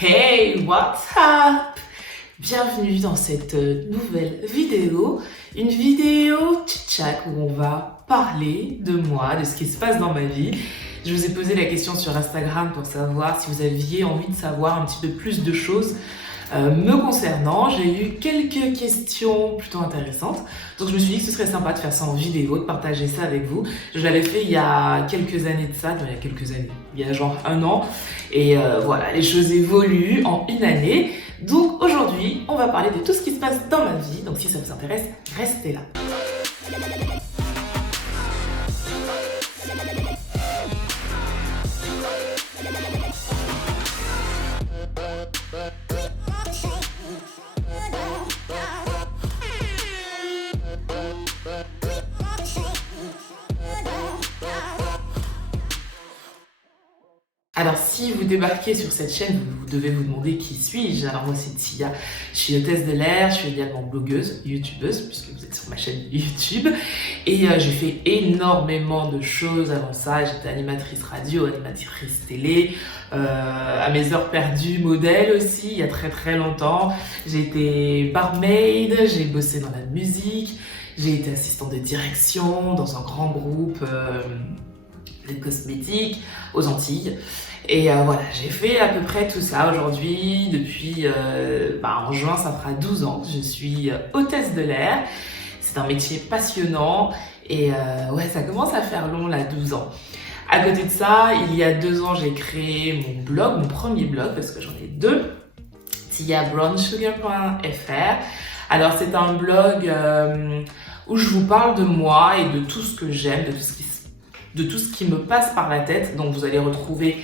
Hey, what's up? Bienvenue dans cette nouvelle vidéo, une vidéo tchitchak où on va parler de moi, de ce qui se passe dans ma vie. Je vous ai posé la question sur Instagram pour savoir si vous aviez envie de savoir un petit peu plus de choses me concernant. J'ai eu quelques questions plutôt intéressantes, donc je me suis dit que ce serait sympa de faire ça en vidéo, de partager ça avec vous. Je l'avais fait il y a quelques années de ça, il y a genre 1 an, et voilà, les choses évoluent en 1 année. Donc aujourd'hui, on va parler de tout ce qui se passe dans ma vie, donc si ça vous intéresse, restez là. Alors si vous débarquez sur cette chaîne, vous devez vous demander qui suis-je. Alors moi c'est Tia, je suis hôtesse de l'air, je suis également blogueuse, youtubeuse, puisque vous êtes sur ma chaîne YouTube. Et j'ai fait énormément de choses avant ça. J'étais animatrice radio, animatrice télé, à mes heures perdues, modèle aussi, il y a très longtemps. J'ai été barmaid, j'ai bossé dans la musique, j'ai été assistante de direction dans un grand groupe de cosmétiques aux Antilles. Et voilà, j'ai fait à peu près tout ça aujourd'hui. Depuis en juin, ça fera 12 ans que je suis hôtesse de l'air. C'est un métier passionnant et ouais, ça commence à faire long là, 12 ans. À côté de ça, il y a 2 ans, j'ai créé mon blog, mon premier blog, parce que j'en ai 2, tiabrownsugar.fr. Alors c'est un blog où je vous parle de moi et de tout ce que j'aime, de tout ce qui me passe par la tête. Donc vous allez retrouver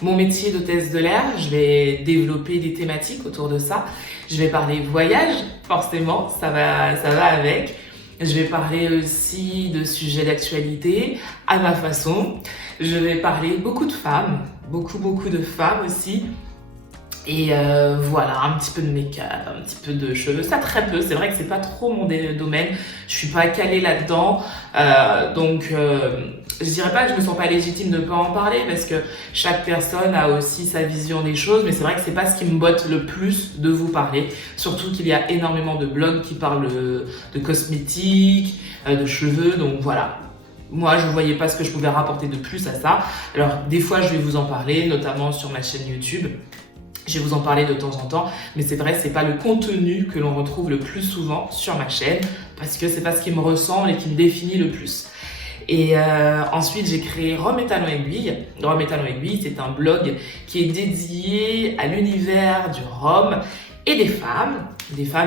mon métier d'hôtesse de l'air, je vais développer des thématiques autour de ça. Je vais parler voyage, forcément, ça va avec. Je vais parler aussi de sujets d'actualité à ma façon. Je vais parler beaucoup de femmes, beaucoup de femmes aussi. Et voilà, un petit peu de make-up, un petit peu de cheveux, ça très peu, c'est vrai que c'est pas trop mon domaine, je suis pas calée là-dedans, donc je dirais pas que je me sens pas légitime de pas en parler parce que chaque personne a aussi sa vision des choses, mais c'est vrai que c'est pas ce qui me botte le plus de vous parler, surtout qu'il y a énormément de blogs qui parlent de cosmétiques, de cheveux, donc voilà. Moi, je ne voyais pas ce que je pouvais rapporter de plus à ça, alors des fois je vais vous en parler, notamment sur ma chaîne YouTube. Je vais vous en parler de temps en temps, mais c'est vrai, c'est pas le contenu que l'on retrouve le plus souvent sur ma chaîne, parce que c'est pas ce qui me ressemble et qui me définit le plus. Et ensuite, j'ai créé Rhum et Talons Aiguilles. Rhum et Talons Aiguilles, c'est un blog qui est dédié à l'univers du rhum et des femmes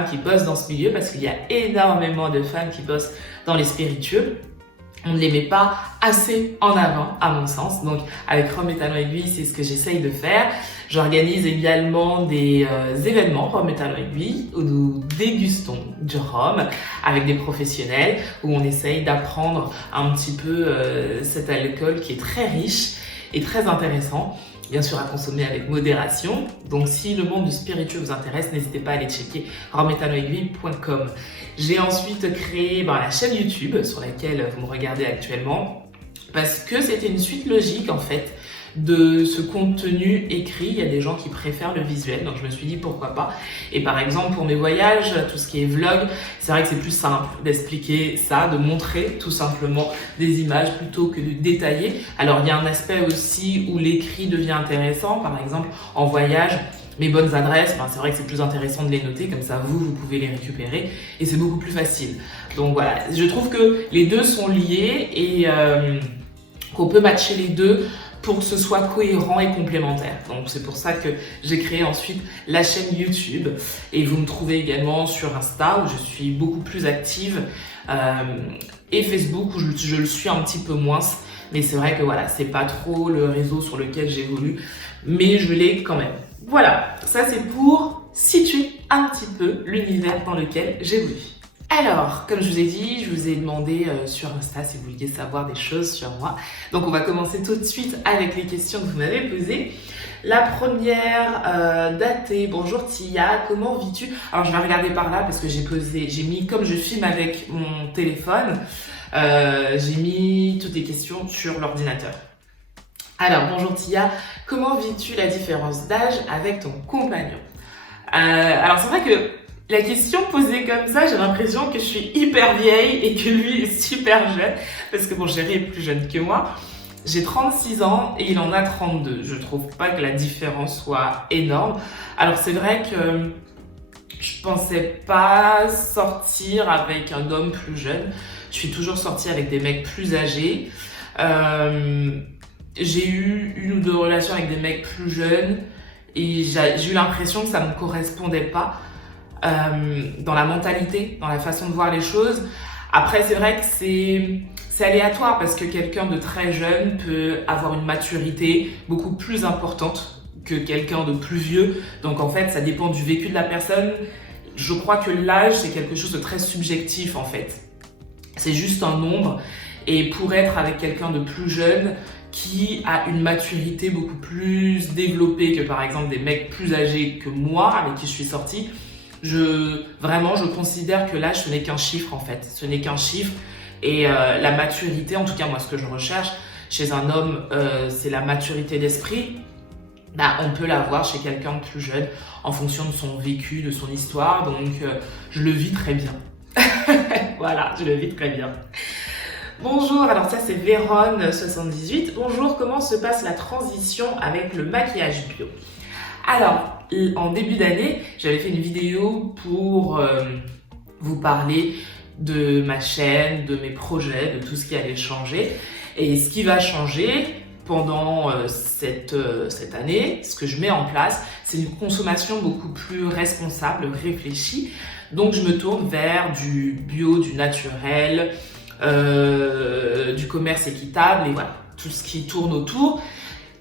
qui bossent dans ce milieu, parce qu'il y a énormément de femmes qui bossent dans les spiritueux. On ne les met pas assez en avant, à mon sens. Donc, avec Rhum et Talons Aiguilles, c'est ce que j'essaye de faire. J'organise également des événements Rhum et Talons Aiguilles où nous dégustons du rhum avec des professionnels, où on essaye d'apprendre un petit peu cet alcool qui est très riche et très intéressant. Bien sûr à consommer avec modération. Donc si le monde du spiritueux vous intéresse, n'hésitez pas à aller checker rhumetalonaiguille.com. J'ai ensuite créé la chaîne YouTube sur laquelle vous me regardez actuellement, parce que c'était une suite logique en fait de ce contenu écrit. Il y a des gens qui préfèrent le visuel, donc je me suis dit pourquoi pas. Et par exemple pour mes voyages, tout ce qui est vlog, c'est vrai que c'est plus simple d'expliquer ça, de montrer tout simplement des images plutôt que de détailler. Alors il y a un aspect aussi où l'écrit devient intéressant, par exemple en voyage, mes bonnes adresses, c'est vrai que c'est plus intéressant de les noter, comme ça vous pouvez les récupérer et c'est beaucoup plus facile. Donc voilà, je trouve que les deux sont liés et qu'on peut matcher les deux pour que ce soit cohérent et complémentaire. Donc c'est pour ça que j'ai créé ensuite la chaîne YouTube, et vous me trouvez également sur Insta où je suis beaucoup plus active, et Facebook où je le suis un petit peu moins, mais c'est vrai que voilà, c'est pas trop le réseau sur lequel j'évolue, mais je l'ai quand même. Voilà, ça c'est pour situer un petit peu l'univers dans lequel j'évolue. Alors, comme je vous ai dit, je vous ai demandé sur Insta si vous vouliez savoir des choses sur moi. Donc on va commencer tout de suite avec les questions que vous m'avez posées. La première datée. Bonjour Tia, comment vis-tu? Alors je vais regarder par là parce que j'ai mis, comme je filme avec mon téléphone, j'ai mis toutes les questions sur l'ordinateur. Alors, bonjour Tia, comment vis-tu la différence d'âge avec ton compagnon? Alors, c'est vrai que la question posée comme ça, j'ai l'impression que je suis hyper vieille et que lui est super jeune, parce que mon chéri est plus jeune que moi. J'ai 36 ans et il en a 32. Je trouve pas que la différence soit énorme. Alors, c'est vrai que je pensais pas sortir avec un homme plus jeune. Je suis toujours sortie avec des mecs plus âgés. J'ai eu une ou deux relations avec des mecs plus jeunes et j'ai eu l'impression que ça ne me correspondait pas dans la mentalité, dans la façon de voir les choses. Après, c'est vrai que c'est aléatoire parce que quelqu'un de très jeune peut avoir une maturité beaucoup plus importante que quelqu'un de plus vieux. Donc en fait, ça dépend du vécu de la personne. Je crois que l'âge, c'est quelque chose de très subjectif en fait. C'est juste un nombre. Et pour être avec quelqu'un de plus jeune, qui a une maturité beaucoup plus développée que par exemple des mecs plus âgés que moi, avec qui je suis sortie, vraiment, je considère que l'âge, ce n'est qu'un chiffre en fait. Ce n'est qu'un chiffre. Et la maturité, en tout cas moi, ce que je recherche chez un homme, c'est la maturité d'esprit. Bah, on peut l'avoir chez quelqu'un de plus jeune en fonction de son vécu, de son histoire. Donc, je le vis très bien. Voilà, je le vis très bien. Bonjour, alors ça c'est Véronne78. Bonjour, comment se passe la transition avec le maquillage bio? Alors, en début d'année, j'avais fait une vidéo pour vous parler de ma chaîne, de mes projets, de tout ce qui allait changer. Et ce qui va changer pendant cette année, ce que je mets en place, c'est une consommation beaucoup plus responsable, réfléchie. Donc je me tourne vers du bio, du naturel, du commerce équitable et voilà, tout ce qui tourne autour.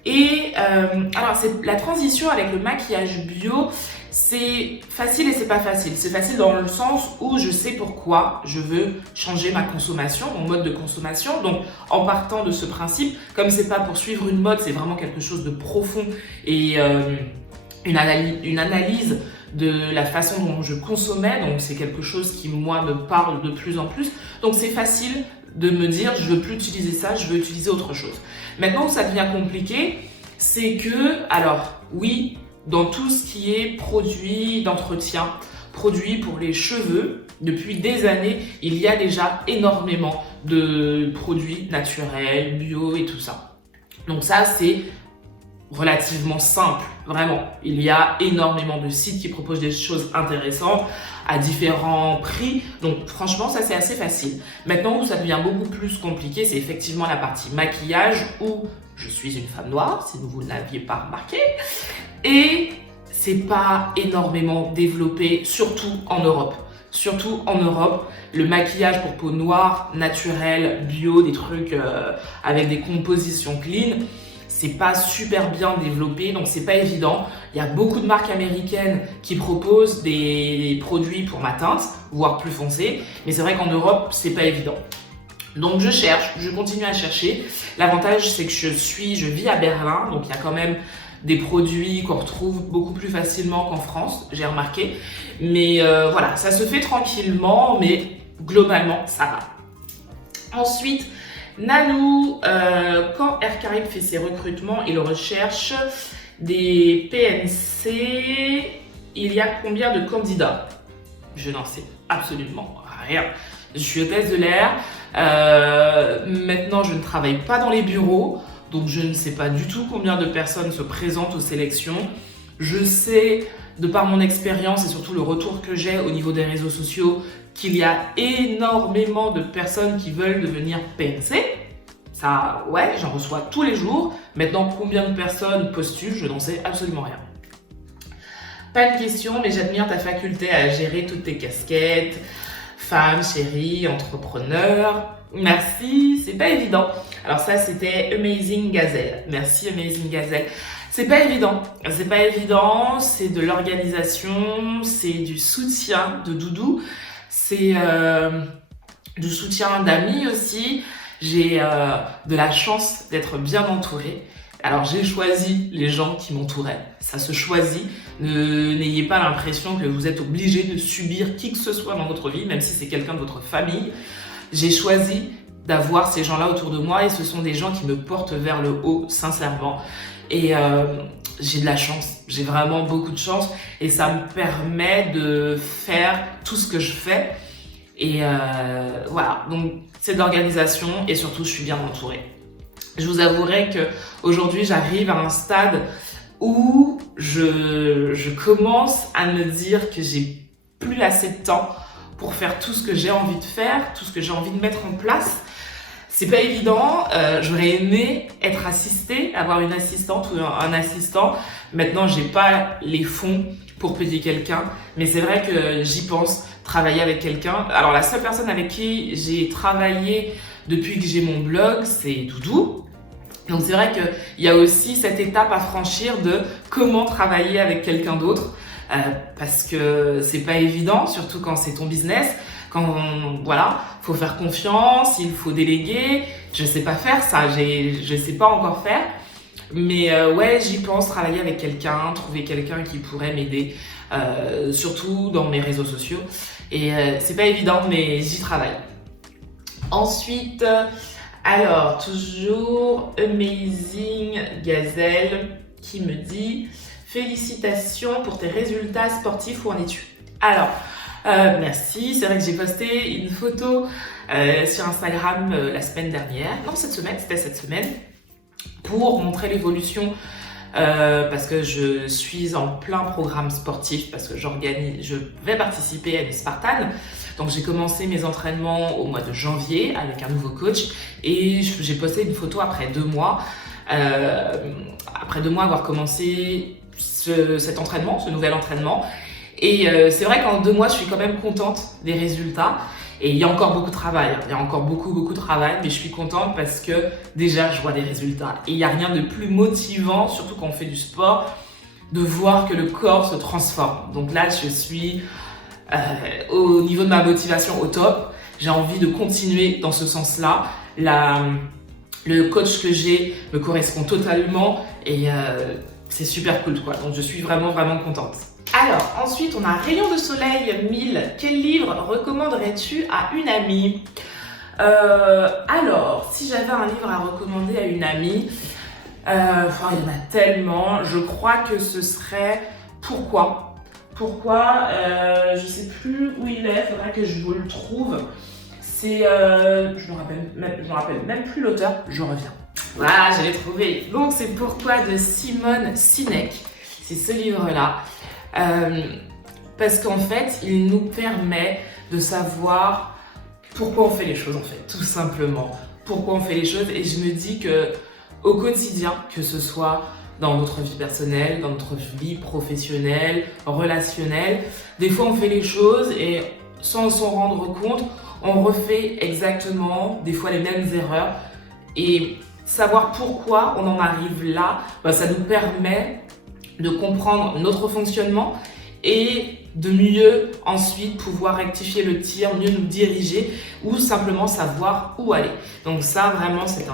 Et alors, la transition avec le maquillage bio, c'est facile et c'est pas facile. C'est facile dans le sens où je sais pourquoi je veux changer ma consommation, mon mode de consommation. Donc, en partant de ce principe, comme c'est pas pour suivre une mode, c'est vraiment quelque chose de profond et une analyse de la façon dont je consommais. Donc, c'est quelque chose qui, moi, me parle de plus en plus. Donc, c'est facile de me dire, je veux plus utiliser ça, je veux utiliser autre chose. Maintenant où ça devient compliqué, c'est que, alors oui, dans tout ce qui est produits d'entretien, produits pour les cheveux, depuis des années, il y a déjà énormément de produits naturels, bio et tout ça. Donc ça, c'est relativement simple, vraiment. Il y a énormément de sites qui proposent des choses intéressantes à différents prix. Donc franchement, ça c'est assez facile. Maintenant où ça devient beaucoup plus compliqué, c'est effectivement la partie maquillage où je suis une femme noire, si vous ne l'aviez pas remarqué. Et c'est pas énormément développé, surtout en Europe. Surtout en Europe, le maquillage pour peau noire, naturel, bio, des trucs avec des compositions clean, c'est pas super bien développé, donc c'est pas évident. Il y a beaucoup de marques américaines qui proposent des produits pour ma teinte, voire plus foncé, mais c'est vrai qu'en Europe, c'est pas évident. Donc je cherche, je continue à chercher. L'avantage, c'est que je vis à Berlin, donc il y a quand même des produits qu'on retrouve beaucoup plus facilement qu'en France, j'ai remarqué. Mais voilà, ça se fait tranquillement, mais globalement, ça va. Ensuite, Nanou, quand Air Caraïbes fait ses recrutements, il recherche des PNC. Il y a combien de candidats? Je n'en sais absolument rien. Je suis hôtesse de l'air. Maintenant, je ne travaille pas dans les bureaux, donc je ne sais pas du tout combien de personnes se présentent aux sélections. Je sais, de par mon expérience et surtout le retour que j'ai au niveau des réseaux sociaux, qu'il y a énormément de personnes qui veulent devenir PNC. Ça, ouais, j'en reçois tous les jours. Maintenant, combien de personnes postulent, je n'en sais absolument rien. Pas de question, mais j'admire ta faculté à gérer toutes tes casquettes. Femme, chérie, entrepreneur. Merci, c'est pas évident. Alors ça, c'était Amazing Gazelle. Merci Amazing Gazelle. C'est pas évident, c'est de l'organisation, c'est du soutien de Doudou, c'est du soutien d'amis aussi. J'ai de la chance d'être bien entourée. Alors j'ai choisi les gens qui m'entouraient, ça se choisit. N'ayez pas l'impression que vous êtes obligé de subir qui que ce soit dans votre vie, même si c'est quelqu'un de votre famille. J'ai choisi d'avoir ces gens-là autour de moi et ce sont des gens qui me portent vers le haut, sincèrement. Et j'ai de la chance, j'ai vraiment beaucoup de chance et ça me permet de faire tout ce que je fais. Et voilà, donc c'est de l'organisation et surtout je suis bien entourée. Je vous avouerai qu'aujourd'hui j'arrive à un stade où je commence à me dire que j'ai plus assez de temps pour faire tout ce que j'ai envie de faire, tout ce que j'ai envie de mettre en place. C'est pas évident, j'aurais aimé être assistée, avoir une assistante ou un assistant. Maintenant, j'ai pas les fonds pour payer quelqu'un, mais c'est vrai que j'y pense, travailler avec quelqu'un. Alors la seule personne avec qui j'ai travaillé depuis que j'ai mon blog, c'est Doudou. Donc c'est vrai qu'il y a aussi cette étape à franchir de comment travailler avec quelqu'un d'autre, parce que c'est pas évident, surtout quand c'est ton business. Voilà, faut faire confiance, il faut déléguer. Je sais pas faire ça, je sais pas encore faire. Mais ouais, j'y pense, travailler avec quelqu'un, trouver quelqu'un qui pourrait m'aider, surtout dans mes réseaux sociaux. Et c'est pas évident, mais j'y travaille. Ensuite, alors, toujours Amazing Gazelle qui me dit « Félicitations pour tes résultats sportifs, où en es-tu » Alors, merci, c'est vrai que j'ai posté une photo sur Instagram la semaine dernière, non cette semaine, c'était cette semaine, pour montrer l'évolution parce que je suis en plein programme sportif, parce que je vais participer à une Spartan. Donc j'ai commencé mes entraînements au mois de janvier avec un nouveau coach et j'ai posté une photo après 2 mois. Après 2 mois avoir commencé cet entraînement, ce nouvel entraînement. Et c'est vrai qu'en 2 mois, je suis quand même contente des résultats. Et il y a encore beaucoup de travail, il y a encore beaucoup de travail, mais je suis contente parce que déjà, je vois des résultats. Et il n'y a rien de plus motivant, surtout quand on fait du sport, de voir que le corps se transforme. Donc là, je suis au niveau de ma motivation au top. J'ai envie de continuer dans ce sens-là. Le coach que j'ai me correspond totalement et c'est super cool, quoi. Donc je suis vraiment contente. Alors, ensuite, on a Rayon de Soleil 1000. Quel livre recommanderais-tu à une amie? Alors, si j'avais un livre à recommander à une amie, il y en a tellement. Je crois que ce serait Pourquoi. Pourquoi, je sais plus où il est, faudra que je vous le trouve. C'est, je me rappelle même plus l'auteur, je reviens. Voilà, je l'ai trouvé. Donc, c'est Pourquoi de Simone Sinek. C'est ce livre-là. Parce qu'en fait, il nous permet de savoir pourquoi on fait les choses, en fait, tout simplement. Pourquoi on fait les choses. Et je me dis que au quotidien, que ce soit dans notre vie personnelle, dans notre vie professionnelle, relationnelle, des fois on fait les choses et sans s'en rendre compte, on refait exactement des fois les mêmes erreurs. Et savoir pourquoi on en arrive là, ça nous permet de comprendre notre fonctionnement et de mieux ensuite pouvoir rectifier le tir, mieux nous diriger ou simplement savoir où aller. Donc ça vraiment c'est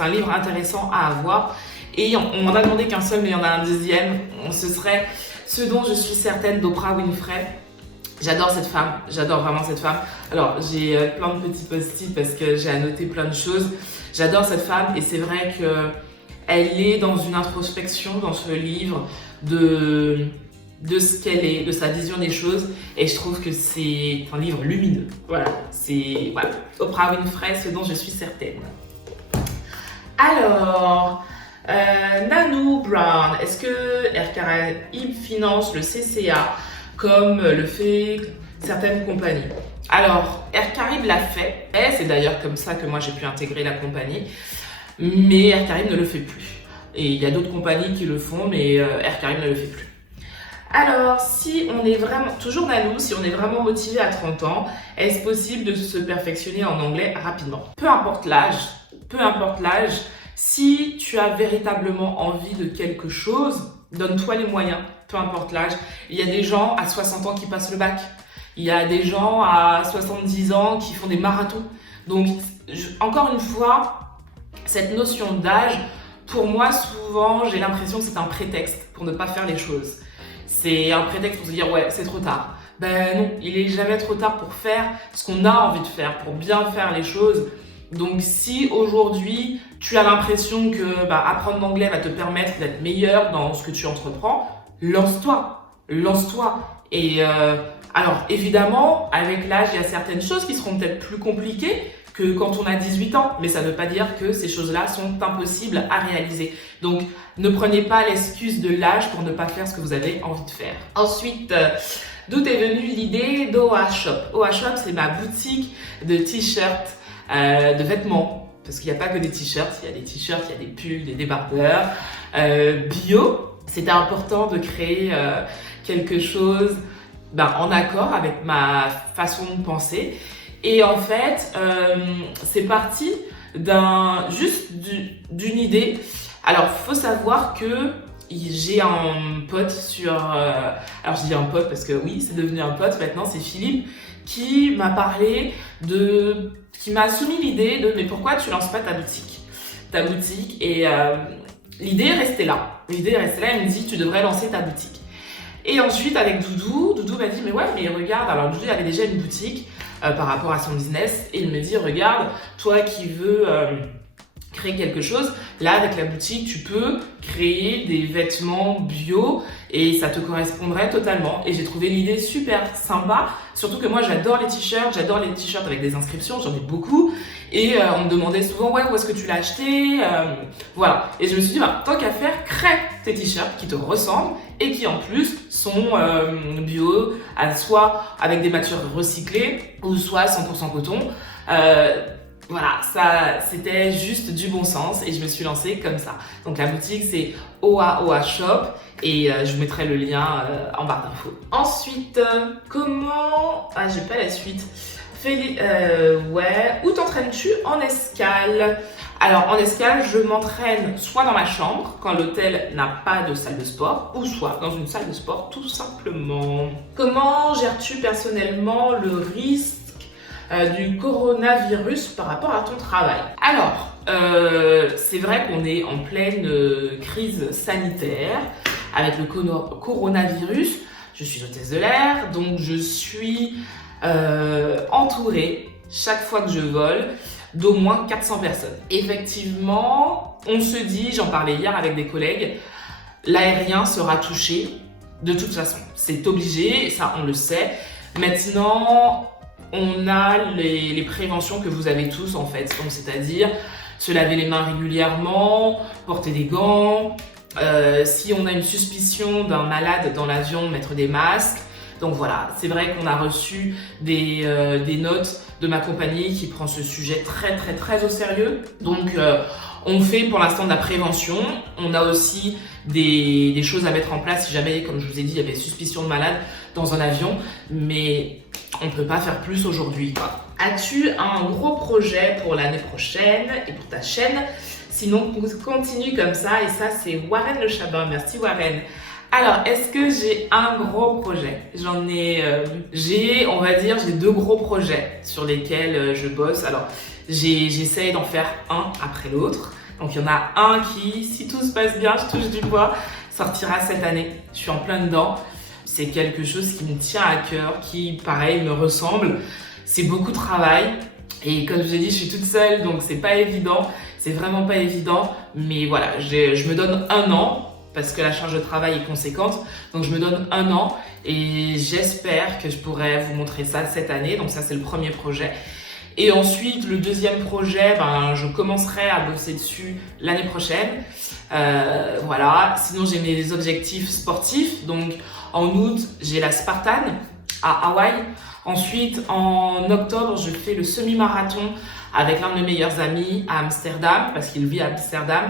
un livre intéressant à avoir et on m'en a demandé qu'un seul mais il y en a un deuxième. Ce serait Ce dont je suis certaine d'Oprah Winfrey. J'adore cette femme, j'adore vraiment cette femme. Alors j'ai plein de petits post-it parce que j'ai annoté plein de choses. J'adore cette femme et c'est vrai que elle est dans une introspection dans ce livre de ce qu'elle est, de sa vision des choses et je trouve que c'est un livre lumineux. Voilà, c'est Oprah Winfrey, Ce dont je suis certaine. Alors, Nanou Brown, est-ce que Air Caraïbes finance le CCA comme le fait certaines compagnies? Alors, Air Caraïbes l'a fait, et c'est d'ailleurs comme ça que moi j'ai pu intégrer la compagnie. Mais Air Caraïbes ne le fait plus. Et il y a d'autres compagnies qui le font, mais Air Caraïbes ne le fait plus. Alors, si on est vraiment, toujours Nanou, si on est vraiment motivé à 30 ans, est-ce possible de se perfectionner en anglais rapidement? Peu importe l'âge, si tu as véritablement envie de quelque chose, donne-toi les moyens, peu importe l'âge. Il y a des gens à 60 ans qui passent le bac. Il y a des gens à 70 ans qui font des marathons. Donc, encore une fois, cette notion d'âge, pour moi, souvent, j'ai l'impression que c'est un prétexte pour ne pas faire les choses. C'est un prétexte pour se dire, ouais, c'est trop tard. Ben non, il est jamais trop tard pour faire ce qu'on a envie de faire, pour bien faire les choses. Donc si aujourd'hui tu as l'impression que apprendre l'anglais va te permettre d'être meilleur dans ce que tu entreprends, lance-toi, lance-toi. Et alors évidemment, avec l'âge, il y a certaines choses qui seront peut-être plus compliquées que quand on a 18 ans, mais ça ne veut pas dire que ces choses-là sont impossibles à réaliser. Donc ne prenez pas l'excuse de l'âge pour ne pas faire ce que vous avez envie de faire. Ensuite, d'où est venue l'idée d'OA Shop? OA Shop, c'est ma boutique de t-shirts, de vêtements. Parce qu'il n'y a pas que des t-shirts, il y a des t-shirts, il y a des pulls, des débardeurs, bio. C'était important de créer quelque chose en accord avec ma façon de penser. Et en fait, c'est parti d'une idée. Alors, faut savoir que j'ai un pote alors je dis un pote parce que oui, c'est devenu un pote maintenant, c'est Philippe, qui m'a parlé qui m'a soumis l'idée de mais pourquoi tu lances pas ta boutique et l'idée est restée là. Il me dit tu devrais lancer ta boutique. Et ensuite avec Doudou m'a dit mais regarde, alors Doudou avait déjà une boutique par rapport à son business et il me dit regarde, toi qui veux créer quelque chose, là avec la boutique tu peux créer des vêtements bio et ça te correspondrait totalement. Et j'ai trouvé l'idée super sympa, surtout que moi j'adore les t-shirts avec des inscriptions, j'en ai beaucoup et on me demandait souvent où est-ce que tu l'as acheté, voilà. Et je me suis dit tant qu'à faire, crée tes t-shirts qui te ressemblent et qui en plus sont bio, soit avec des matières recyclées ou soit 100% coton. Voilà, ça c'était juste du bon sens et je me suis lancée comme ça. Donc la boutique c'est OA Shop et je vous mettrai le lien en barre d'infos. Ensuite, comment... Ah, j'ai pas la suite. Où t'entraînes-tu en escale? Alors en escale, je m'entraîne soit dans ma chambre quand l'hôtel n'a pas de salle de sport ou soit dans une salle de sport tout simplement. Comment gères-tu personnellement le risque du coronavirus par rapport à ton travail? Alors, c'est vrai qu'on est en pleine crise sanitaire avec le coronavirus. Je suis hôtesse de l'air, donc je suis entourée chaque fois que je vole d'au moins 400 personnes. Effectivement, on se dit, j'en parlais hier avec des collègues, l'aérien sera touché de toute façon. C'est obligé, ça on le sait. Maintenant, on a les préventions que vous avez tous en fait, donc c'est-à-dire se laver les mains régulièrement, porter des gants, si on a une suspicion d'un malade dans l'avion, mettre des masques. Donc voilà, c'est vrai qu'on a reçu des notes de ma compagnie qui prend ce sujet très très très au sérieux. Donc on fait pour l'instant de la prévention. On a aussi des choses à mettre en place si jamais, comme je vous ai dit, il y avait suspicion de malade dans un avion. Mais on ne peut pas faire plus aujourd'hui. As-tu un gros projet pour l'année prochaine et pour ta chaîne? Sinon, continue comme ça. Et ça, c'est Warren Le Chabin. Merci Warren. Alors, est-ce que j'ai un gros projet? J'en ai, on va dire, j'ai 2 gros projets sur lesquels je bosse. Alors, j'essaye d'en faire un après l'autre. Donc, il y en a un qui, si tout se passe bien, je touche du bois, sortira cette année. Je suis en plein dedans. C'est quelque chose qui me tient à cœur, qui, pareil, me ressemble. C'est beaucoup de travail. Et comme je vous ai dit, je suis toute seule, donc c'est pas évident. C'est vraiment pas évident. Mais voilà, je me donne 1 an. Parce que la charge de travail est conséquente. Donc je me donne 1 an et j'espère que je pourrai vous montrer ça cette année. Donc ça, c'est le premier projet. Et ensuite, le deuxième projet, je commencerai à bosser dessus l'année prochaine. Voilà. Sinon, j'ai mes objectifs sportifs. Donc en août, j'ai la Spartan à Hawaï. Ensuite, en octobre, je fais le semi-marathon avec l'un de mes meilleurs amis à Amsterdam parce qu'il vit à Amsterdam.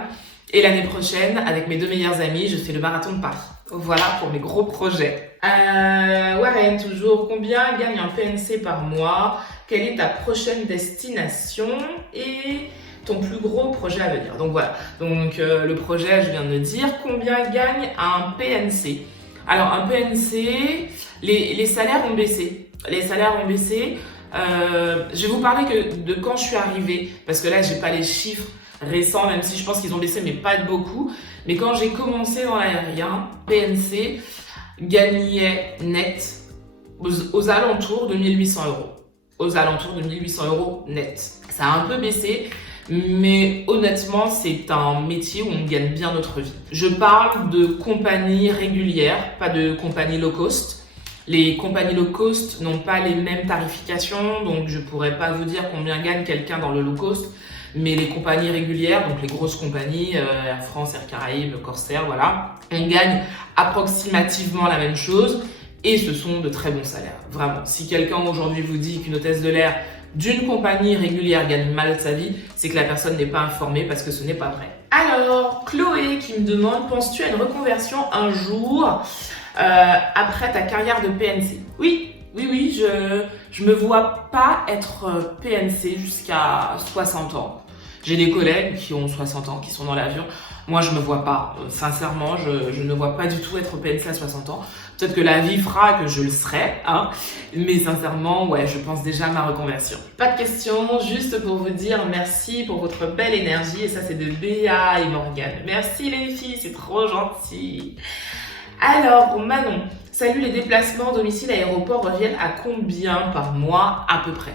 Et l'année prochaine, avec mes 2 meilleurs amis, je fais le marathon de Paris. Voilà pour mes gros projets. Warren, toujours, combien gagne un PNC par mois? Quelle est ta prochaine destination et ton plus gros projet à venir? Donc voilà, donc le projet, je viens de le dire. Combien gagne un PNC? Alors un PNC, les salaires ont baissé. Les salaires ont baissé. Je vais vous parler de quand je suis arrivée, parce que là, j'ai pas les chiffres récents, même si je pense qu'ils ont baissé, mais pas de beaucoup. Mais quand j'ai commencé dans l'aérien, PNC gagnait net aux alentours de 1 800 €. aux alentours de 1800 € net. Ça a un peu baissé, mais honnêtement, c'est un métier où on gagne bien notre vie. Je parle de compagnies régulières, pas de compagnies low cost. Les compagnies low cost n'ont pas les mêmes tarifications, donc je pourrais pas vous dire combien gagne quelqu'un dans le low cost, mais les compagnies régulières, donc les grosses compagnies, Air France, Air Caraïbes, Corsair, voilà, on gagne approximativement la même chose et ce sont de très bons salaires. Vraiment, si quelqu'un aujourd'hui vous dit qu'une hôtesse de l'air d'une compagnie régulière gagne mal sa vie, c'est que la personne n'est pas informée parce que ce n'est pas vrai. Alors, Chloé qui me demande, penses-tu à une reconversion un jour après ta carrière de PNC? Oui, je me vois pas être PNC jusqu'à 60 ans. J'ai des collègues qui ont 60 ans, qui sont dans l'avion. Moi, je me vois pas. Sincèrement, je ne vois pas du tout être PNC à 60 ans. Peut-être que la vie fera que je le serai, hein. Mais sincèrement, ouais, je pense déjà à ma reconversion. Pas de questions, juste pour vous dire merci pour votre belle énergie. Et ça, c'est de Béa et Morgane. Merci les filles, c'est trop gentil. Alors, Manon, salut, les déplacements domicile-aéroport reviennent à combien par mois à peu près?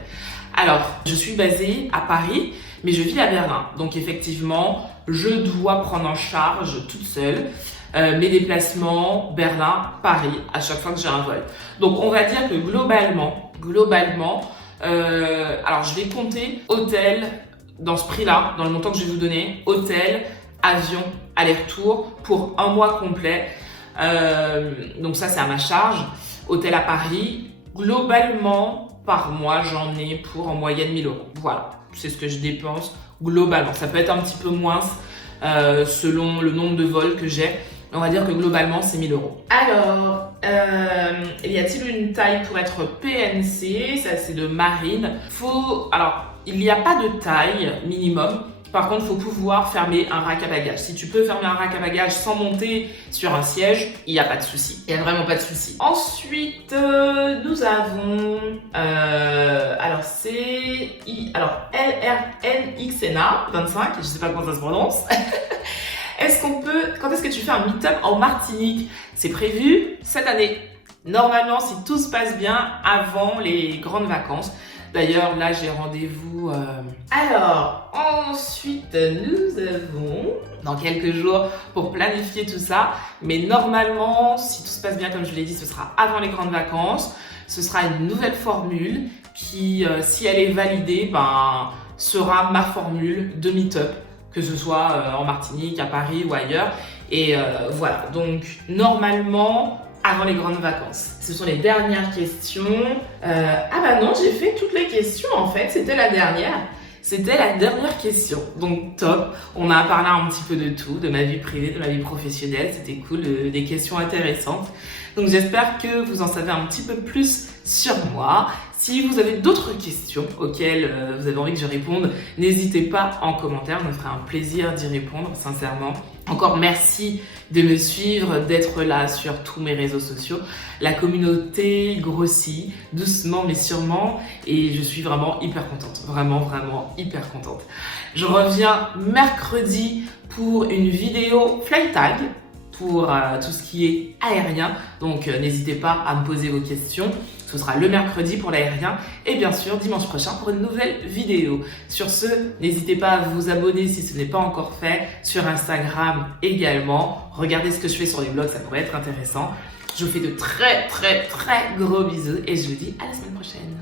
Alors, je suis basée à Paris, mais je vis à Berlin. Donc effectivement, je dois prendre en charge toute seule mes déplacements Berlin-Paris à chaque fois que j'ai un vol. Donc on va dire que globalement, alors je vais compter hôtel dans ce prix-là, dans le montant que je vais vous donner, hôtel, avion, aller-retour pour un mois complet. Donc ça c'est à ma charge. Hôtel à Paris, globalement par mois j'en ai pour en moyenne 1000 €. Voilà, c'est ce que je dépense globalement. Ça peut être un petit peu moins selon le nombre de vols que j'ai. On va dire que globalement c'est 1000 €. Alors, y a-t-il une taille pour être PNC? Ça c'est de Marine. Alors, il n'y a pas de taille minimum. Par contre, il faut pouvoir fermer un rack à bagages. Si tu peux fermer un rack à bagages sans monter sur un siège, il n'y a pas de souci. Il n'y a vraiment pas de souci. Ensuite, nous avons... alors, c'est... LRNXNA 25, je ne sais pas comment ça se prononce. Quand est-ce que tu fais un meet-up en Martinique? C'est prévu cette année. Normalement, si tout se passe bien, avant les grandes vacances. D'ailleurs, là, j'ai rendez-vous... Alors, ensuite, nous avons dans quelques jours pour planifier tout ça. Mais normalement, si tout se passe bien, comme je l'ai dit, ce sera avant les grandes vacances. Ce sera une nouvelle formule qui, si elle est validée, sera ma formule de meet-up, que ce soit en Martinique, à Paris ou ailleurs. Et voilà, donc normalement... avant les grandes vacances. Ce sont les dernières questions. Ah bah non, j'ai fait toutes les questions en fait, c'était la dernière. C'était la dernière question, donc top. On a parlé un petit peu de tout, de ma vie privée, de ma vie professionnelle, c'était cool, des questions intéressantes. Donc j'espère que vous en savez un petit peu plus sur moi. Si vous avez d'autres questions auxquelles vous avez envie que je réponde, n'hésitez pas en commentaire, ça me ferait un plaisir d'y répondre, sincèrement. Encore merci de me suivre, d'être là sur tous mes réseaux sociaux. La communauté grossit doucement mais sûrement et je suis vraiment hyper contente, vraiment hyper contente. Je reviens mercredi pour une vidéo flight tag pour tout ce qui est aérien, donc n'hésitez pas à me poser vos questions. Ce sera le mercredi pour l'aérien et bien sûr dimanche prochain pour une nouvelle vidéo. Sur ce, n'hésitez pas à vous abonner si ce n'est pas encore fait, sur Instagram également. Regardez ce que je fais sur les blogs, ça pourrait être intéressant. Je vous fais de très gros bisous et je vous dis à la semaine prochaine.